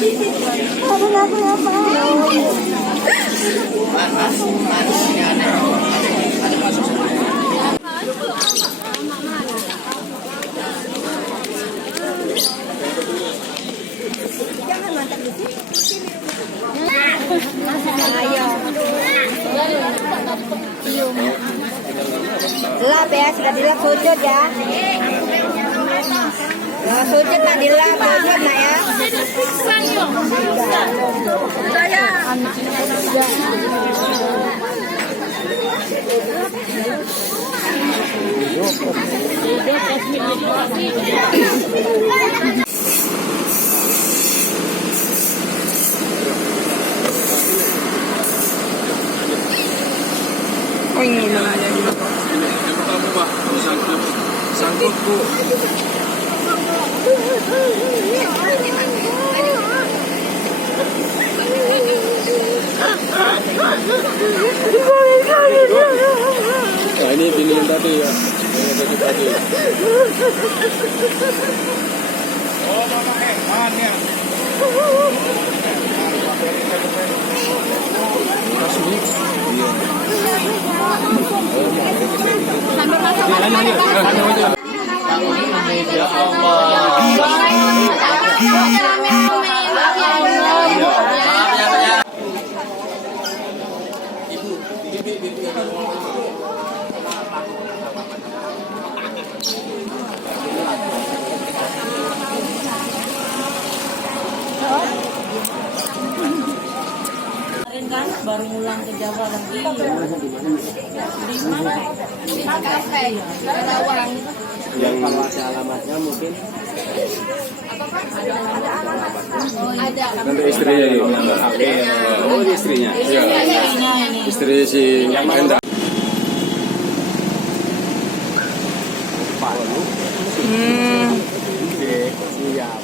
Lap ya, sudah dilap sujud ya. Nah, sujud nak dilap, sujud nak ya. Oh ini namanya. Sanggupku. Nah ini bini yang tadi ya, yang tadi. Oh mama ya. Kan baru pulang ke Jawa lagi. Di mana? Di kafe. Ada orang. Yang kalau ada alamatnya mungkin. Ada. Nanti istrinya ini. Oh ini istrinya. Iya. Istri si Endra. Siap.